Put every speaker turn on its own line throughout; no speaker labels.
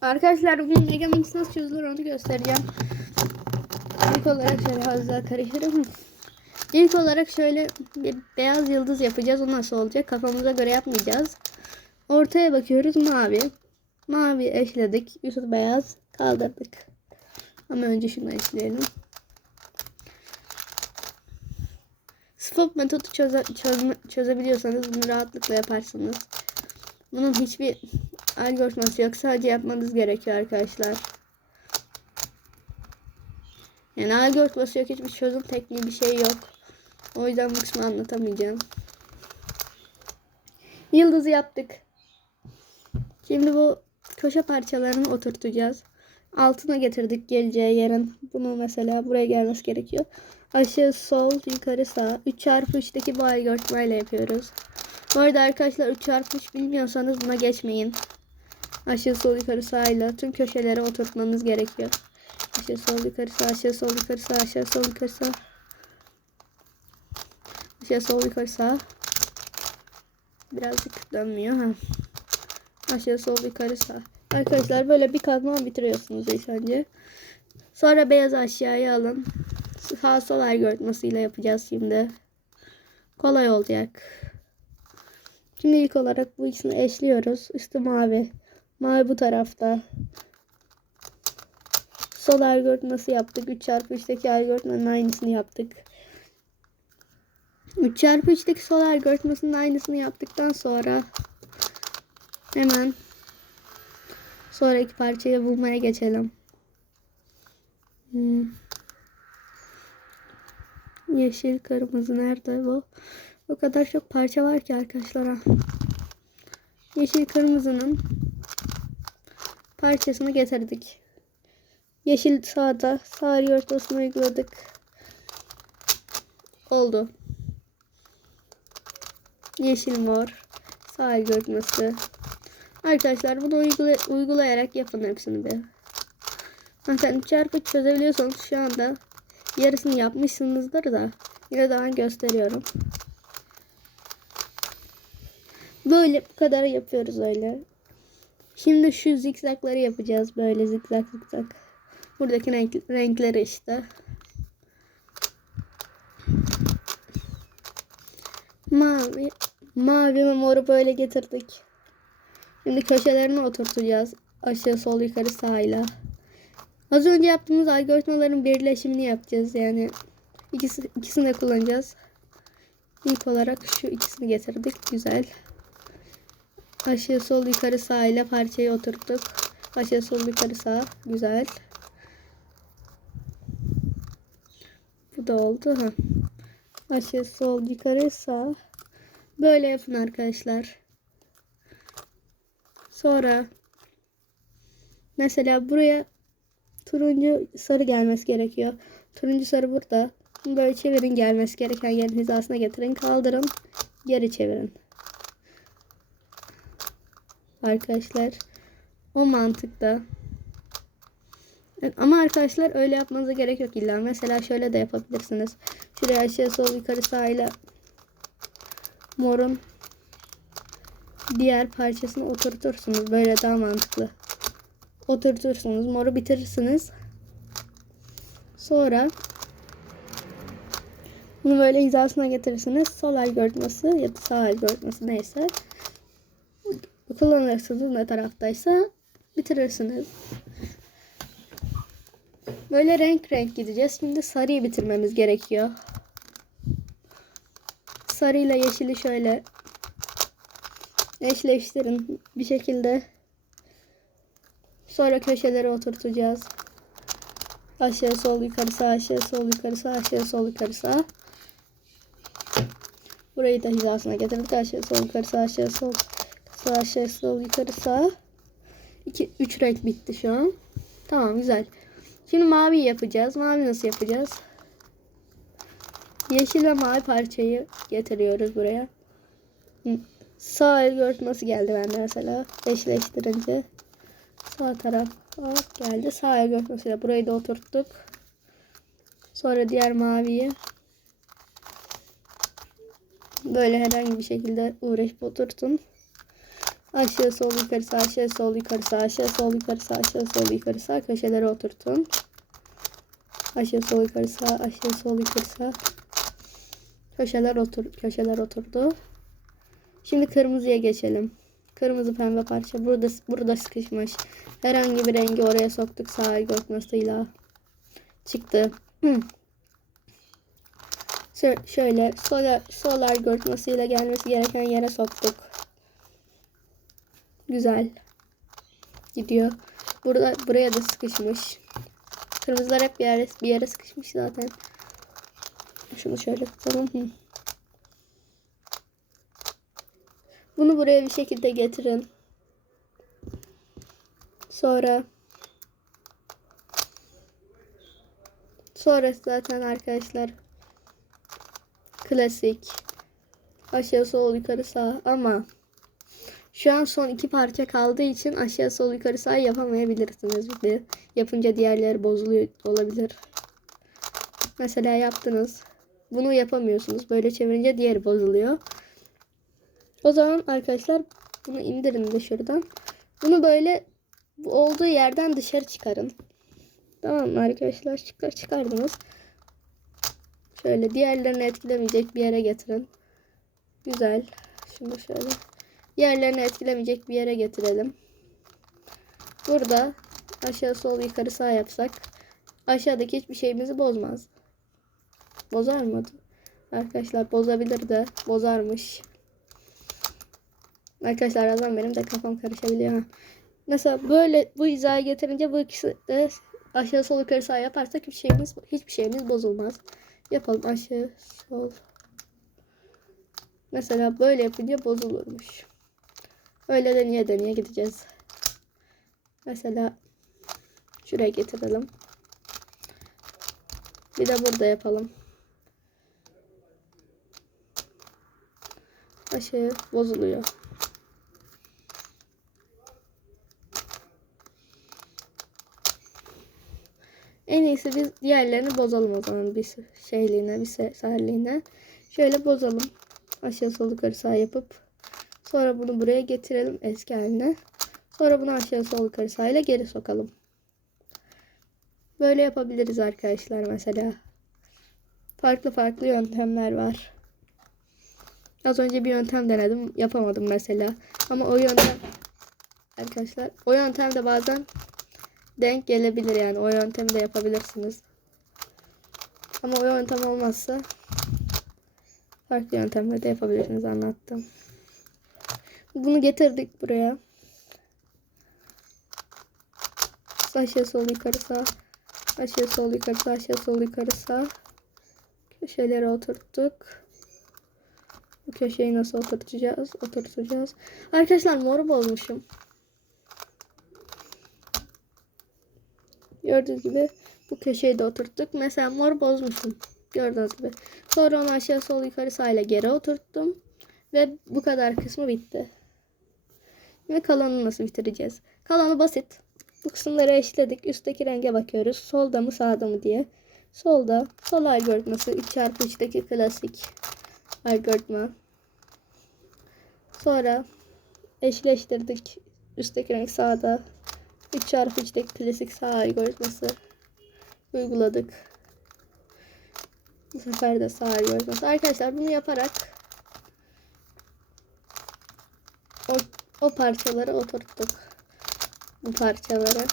Arkadaşlar bugün Megamix nasıl çözülür onu göstereceğim. İlk olarak şöyle hazla karıştıralım. İlk olarak şöyle bir beyaz yıldız yapacağız. O nasıl olacak? Kafamıza göre yapmayacağız. Ortaya bakıyoruz mavi. Mavi eşledik. Üstü beyaz kaldırdık. Ama önce şunu eşleyelim. Swap metodu çöze, çözme, çözebiliyorsanız bunu rahatlıkla yaparsınız. Bunun hiçbir algoritması yok. Sadece yapmanız gerekiyor arkadaşlar. Yani algoritması yok. Hiçbir çözüm tekniği bir şey yok. O yüzden bu kısmı anlatamayacağım. Yıldızı yaptık. Şimdi bu köşe parçalarını oturtacağız. Altına getirdik geleceği yerin. Bunu mesela buraya gelmesi gerekiyor. Aşağı sol yukarı sağ. 3 çarpı 3'teki bu algoritmayla yapıyoruz. Bu arada arkadaşlar 3 çarpı 3 bilmiyorsanız buna geçmeyin. Aşağı sol yukarı sağ ile tüm köşelere oturtmanız gerekiyor. Aşağı sol yukarı sağ, aşağı sol yukarı sağ, aşağı sol yukarı sağ. Aşağı sol yukarı sağ. Birazcık dönmüyor ha. Aşağı sol yukarı sağ. Arkadaşlar böyle bir katman bitiriyorsunuz ilk önce. Sonra beyaz aşağıya alın. Sağ sol algoritmasıyla yapacağız şimdi. Kolay olacak. Şimdi ilk olarak bu ikisini eşliyoruz. Üstü mavi. Mavi bu tarafta. Sol algoritması yaptık. 3 çarpı 3'teki algoritmanın aynısını yaptık. 3 çarpı 3'teki sol algoritmasının aynısını yaptıktan sonra hemen sonraki parçayı bulmaya geçelim. Hmm. Yeşil, kırmızı nerede bu? O kadar çok parça var ki arkadaşlar. ha. Yeşil kırmızının parçasını getirdik. Yeşil sağda. Sağ ortasına uyguladık. Oldu. Yeşil mor. Sağ algoritması. Arkadaşlar bunu uygula uygulayarak yapın hepsini bir. Zaten çarpı çözebiliyorsanız şu anda yarısını yapmışsınızdır da yine daha gösteriyorum. Böyle bu kadar yapıyoruz öyle. Şimdi şu zikzakları yapacağız böyle zikzak zikzak. Buradaki renk, renkleri işte. Mavi, mavi ve moru böyle getirdik. Şimdi köşelerini oturtacağız. Aşağı sol yukarı sağıyla. Az önce yaptığımız algoritmaların birleşimini yapacağız. Yani ikisi, ikisini de kullanacağız. İlk olarak şu ikisini getirdik. Güzel. Aşağı sol yukarı sağ ile parçayı oturttuk. Aşağı sol yukarı sağ. Güzel. Bu da oldu. Ha. Aşağı sol yukarı sağ. Böyle yapın arkadaşlar. Sonra mesela buraya turuncu sarı gelmesi gerekiyor. Turuncu sarı burada. Böyle çevirin gelmesi gereken yerin hizasına getirin. Kaldırın. Geri çevirin. Arkadaşlar o mantıkta. Ama arkadaşlar öyle yapmanıza gerek yok illa. Mesela şöyle de yapabilirsiniz. Şuraya aşağı sol yukarı sağ ile morun diğer parçasını oturtursunuz. Böyle daha mantıklı. Oturtursunuz. Moru bitirirsiniz. Sonra bunu böyle hizasına getirirsiniz. Sol algoritması ya da sağ algoritması neyse kullanırsınız ne taraftaysa bitirirsiniz. Böyle renk renk gideceğiz. Şimdi sarıyı bitirmemiz gerekiyor. Sarıyla yeşili şöyle eşleştirin bir şekilde. Sonra köşeleri oturtacağız. Aşağı sol yukarı sağ aşağı sol yukarı sağ aşağı sol yukarı sağ. Burayı da hizasına getirdik. Aşağı sol yukarı sağ aşağı sol sağ aşağı sol yukarı sağ. 2 3 renk bitti şu an. Tamam güzel. Şimdi mavi yapacağız. Mavi nasıl yapacağız? Yeşil ve mavi parçayı getiriyoruz buraya. Sağ algoritması geldi bende mesela. Eşleştirince. Sağ taraf geldi. Sağ algoritmasıyla burayı da oturttuk. Sonra diğer maviyi böyle herhangi bir şekilde uğraşıp oturtun. Aşağı sol yukarı sağ aşağı sol yukarı sağ aşağı sol yukarı sağ aşağı sol yukarı sağ köşelere oturtun. Aşağı sol yukarı sağ aşağı sol yukarı sağ. Köşeler otur köşeler oturdu. Şimdi kırmızıya geçelim. Kırmızı pembe parça burada burada sıkışmış. Herhangi bir rengi oraya soktuk sağ algoritmasıyla. Çıktı. Şö- Şöyle sol, sol algoritmasıyla gelmesi gereken yere soktuk. Güzel. Gidiyor. Burada buraya da sıkışmış. Kırmızılar hep bir yere, bir yere sıkışmış zaten. Şunu şöyle tutalım. Bunu buraya bir şekilde getirin. Sonra Sonra zaten arkadaşlar klasik aşağı sol yukarı sağ ama şu an son iki parça kaldığı için aşağı sol yukarı sağ yapamayabilirsiniz bir de. Yapınca diğerleri bozuluyor olabilir. Mesela yaptınız. Bunu yapamıyorsunuz. Böyle çevirince diğeri bozuluyor. O zaman arkadaşlar bunu indirin de şuradan. Bunu böyle olduğu yerden dışarı çıkarın. Tamam mı arkadaşlar? Çıkar, çıkardınız. Şöyle diğerlerini etkilemeyecek bir yere getirin. Güzel. Şimdi şöyle. Diğerlerini etkilemeyecek bir yere getirelim. Burada aşağı sol yukarı sağ yapsak aşağıdaki hiçbir şeyimizi bozmaz. Bozar mı? Arkadaşlar bozabilir de bozarmış. Arkadaşlar azam benim de kafam karışabiliyor. ha. Mesela böyle bu hizaya getirince bu ikisi de aşağı sol yukarı sağ yaparsak hiçbir şeyimiz hiçbir şeyimiz bozulmaz. Yapalım aşağı sol. Mesela böyle yapınca bozulurmuş. Öyle deneye deneye gideceğiz. Mesela şuraya getirelim. Bir de burada yapalım. Aşağı bozuluyor. En iyisi biz diğerlerini bozalım o zaman bir şeyliğine, bir se- serliğine. Şöyle bozalım. Aşağı sol yukarı sağ yapıp sonra bunu buraya getirelim eski haline. Sonra bunu aşağı sol yukarı sağ ile geri sokalım. Böyle yapabiliriz arkadaşlar mesela. Farklı farklı yöntemler var. Az önce bir yöntem denedim. Yapamadım mesela. Ama o yöntem arkadaşlar o yöntem de bazen denk gelebilir yani. O yöntemi de yapabilirsiniz. Ama o yöntem olmazsa farklı yöntemle de yapabilirsiniz anlattım. Bunu getirdik buraya. Aşağı sol yukarı sağ. Aşağı sol yukarı sağ. Aşağı sol yukarı sağ. Köşelere oturttuk. Bu köşeyi nasıl oturtacağız? Oturtacağız. Arkadaşlar moru bozmuşum. Gördüğünüz gibi bu köşeyi de oturttuk. Mesela mor bozmuşum. Gördüğünüz gibi. Sonra onu aşağı sol yukarı sağ ile geri oturttum. Ve bu kadar kısmı bitti. Ve kalanını nasıl bitireceğiz? Kalanı basit. Bu kısımları eşledik. Üstteki renge bakıyoruz. Solda mı sağda mı diye. Solda sol algoritması 3 çarpı 3'teki klasik algoritma. Sonra eşleştirdik. Üstteki renk sağda. 3 çarpı 3'teki klasik sağ algoritması uyguladık. Bu sefer de sağ algoritması. Arkadaşlar bunu yaparak o, parçaları oturttuk. Bu parçaları.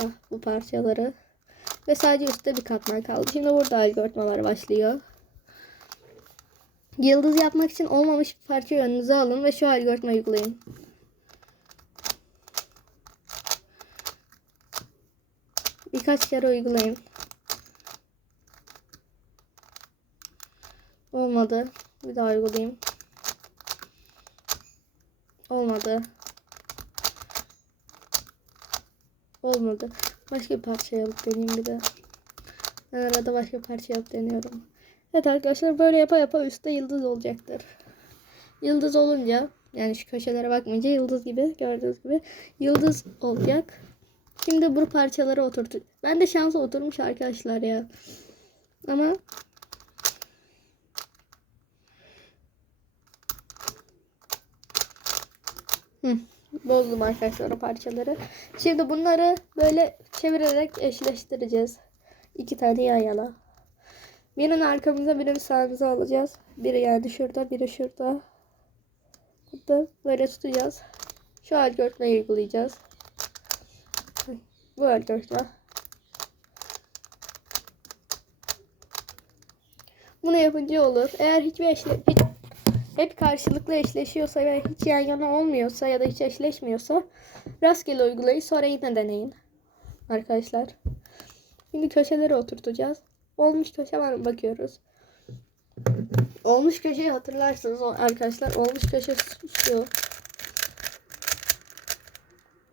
Ah, bu parçaları. Ve sadece üstte bir katman kaldı. Şimdi burada algoritmalar başlıyor. Yıldız yapmak için olmamış bir parçayı önünüze alın ve şu algoritmayı uygulayın. Birkaç kere uygulayın. Olmadı. Bir daha uygulayayım. Olmadı. Olmadı. Başka bir parça yapıp deneyeyim bir de. Ben arada başka parça yapıp deniyorum. Evet arkadaşlar böyle yapa yapa üstte yıldız olacaktır. Yıldız olunca yani şu köşelere bakmayınca yıldız gibi gördüğünüz gibi yıldız olacak. Şimdi bu parçaları oturttuk. Ben de şansa oturmuş arkadaşlar ya. Ama Hı. Bozdum arkadaşlar o parçaları. Şimdi bunları böyle çevirerek eşleştireceğiz. İki tane yan yana. Birini arkamıza birini sağımıza alacağız. Biri yani şurada biri şurada. Burada böyle tutacağız. Şu algoritmayı uygulayacağız. Bu algoritma. Bunu yapınca olur. Eğer hiçbir eşle hiç, hep karşılıklı eşleşiyorsa ve hiç yan yana olmuyorsa ya da hiç eşleşmiyorsa rastgele uygulayın sonra yine deneyin. Arkadaşlar. Şimdi köşeleri oturtacağız. Olmuş köşe var mı bakıyoruz. Olmuş köşeyi hatırlarsınız arkadaşlar. Olmuş köşe şu.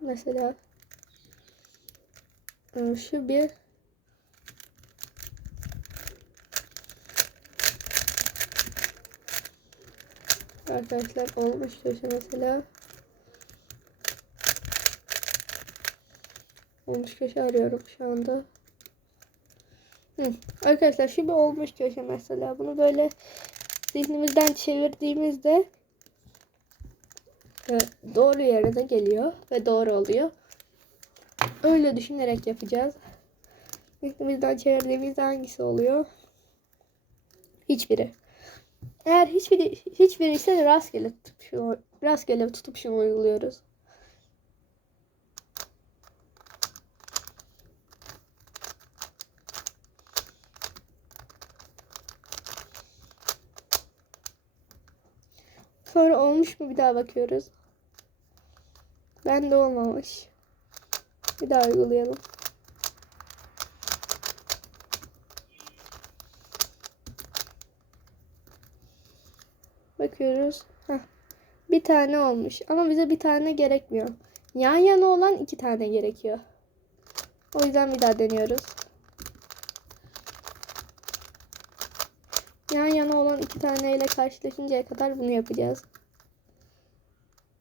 Mesela e, şu bir Arkadaşlar olmuş köşe mesela. Olmuş köşe arıyorum şu anda. Hı. Arkadaşlar bir olmuş köşe mesela. Bunu böyle zihnimizden çevirdiğimizde e, doğru yerine geliyor ve doğru oluyor. Öyle düşünerek yapacağız. Zihnimizden çevirdiğimizde hangisi oluyor? Hiçbiri. Eğer hiçbiri hiçbiri ise rastgele tutup şunu rastgele tutup şunu uyguluyoruz. Sonra olmuş mu bir daha bakıyoruz. Ben de olmamış. Bir daha uygulayalım. Bakıyoruz. Heh. Bir tane olmuş. Ama bize bir tane gerekmiyor. Yan yana olan iki tane gerekiyor. O yüzden bir daha deniyoruz. Yan yana olan iki tane ile karşılaşıncaya kadar bunu yapacağız.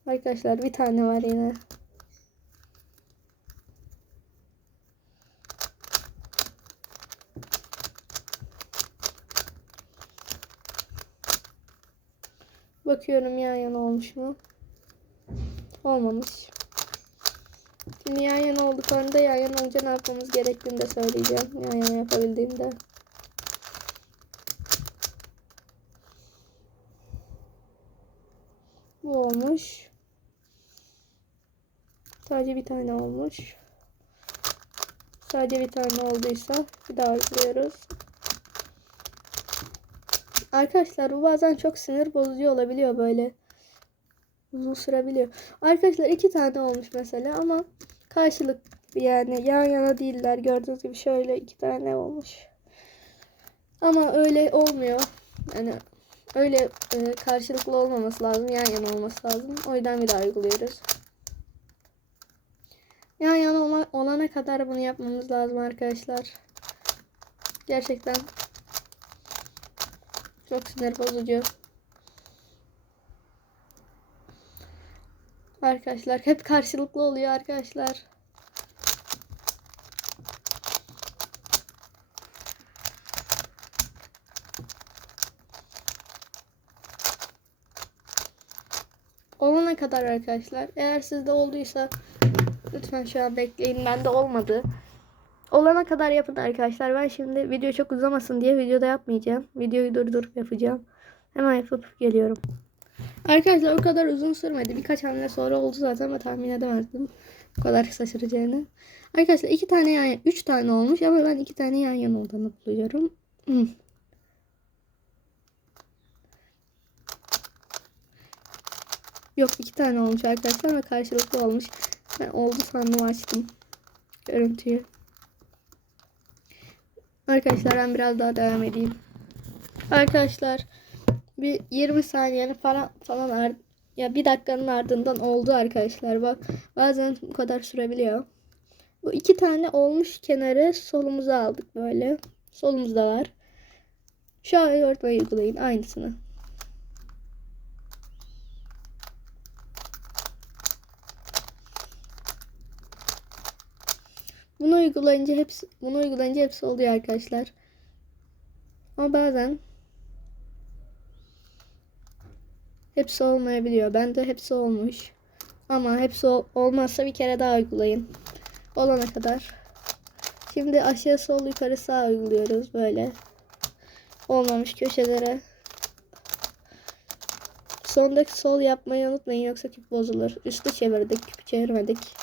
Arkadaşlar bir tane var yine. Bakıyorum yan yana olmuş mu? Olmamış. Şimdi yan yana olduklarında yan yana olunca ne yapmamız gerektiğini de söyleyeceğim. Yan yana yapabildiğimde. Bu olmuş. Sadece bir tane olmuş. Sadece bir tane olduysa bir daha uyguluyoruz. Arkadaşlar bu bazen çok sinir bozucu olabiliyor böyle. Uzun sürebiliyor. Arkadaşlar iki tane olmuş mesela ama karşılık yani yan yana değiller. Gördüğünüz gibi şöyle iki tane olmuş. Ama öyle olmuyor. Yani öyle e, karşılıklı olmaması lazım. Yan yana olması lazım. O yüzden bir daha uyguluyoruz. Yan yana olan, olana kadar bunu yapmamız lazım arkadaşlar. Gerçekten çok sinir bozucu. Arkadaşlar hep karşılıklı oluyor arkadaşlar. Olana kadar arkadaşlar. Eğer sizde olduysa lütfen şu an bekleyin. Bende olmadı. Olana kadar yapın arkadaşlar. Ben şimdi video çok uzamasın diye videoda yapmayacağım. Videoyu durdurup yapacağım. Hemen yapıp geliyorum. Arkadaşlar o kadar uzun sürmedi. Birkaç hamle sonra oldu zaten ama tahmin edemezdim. Bu kadar kısa süreceğini. Arkadaşlar iki tane yan üç tane olmuş ama ben iki tane yan yana olduğunu buluyorum. Yok iki tane olmuş arkadaşlar ve karşılıklı olmuş. Ben oldu sandım açtım görüntüyü. Arkadaşlar ben biraz daha devam edeyim. Arkadaşlar bir 20 saniyenin falan falan ar- ya bir dakikanın ardından oldu arkadaşlar. Bak bazen bu kadar sürebiliyor. Bu iki tane olmuş kenarı solumuza aldık böyle. Solumuzda var. Şu örtmeyi uygulayın aynısını. Bunu uygulayınca hepsi bunu uygulayınca hepsi oluyor arkadaşlar. Ama bazen hepsi olmayabiliyor. Bende hepsi olmuş. Ama hepsi ol- olmazsa bir kere daha uygulayın. Olana kadar. Şimdi aşağı sol yukarı sağ uyguluyoruz böyle. Olmamış köşelere. Sondaki sol yapmayı unutmayın yoksa küp bozulur. Üstü çevirdik, küpü çevirmedik.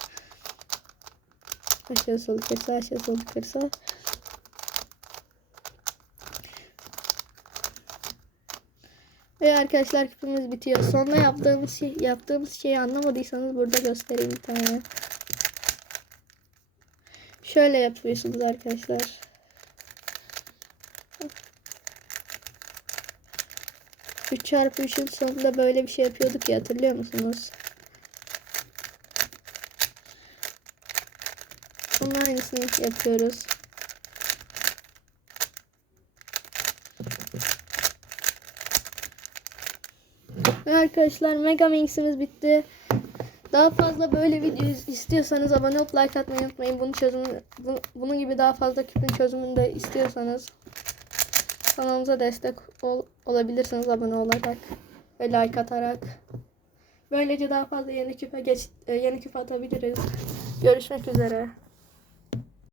Aşağı sol sağ, aşağı sol sağ. Ve arkadaşlar küpümüz bitiyor. Sonda yaptığımız şey, yaptığımız şeyi anlamadıysanız burada göstereyim bir tane. Şöyle yapıyorsunuz arkadaşlar. Üç çarpı 3'ün sonunda böyle bir şey yapıyorduk ya hatırlıyor musunuz? Aynısını yapıyoruz. Ve arkadaşlar Mega Minx'imiz bitti. Daha fazla böyle video istiyorsanız abone olup like atmayı unutmayın. Bunun çözümü, bu- bunun gibi daha fazla küpün çözümünü de istiyorsanız kanalımıza destek ol, olabilirsiniz abone olarak ve like atarak. Böylece daha fazla yeni küpe geç, e, yeni küp atabiliriz. Görüşmek üzere.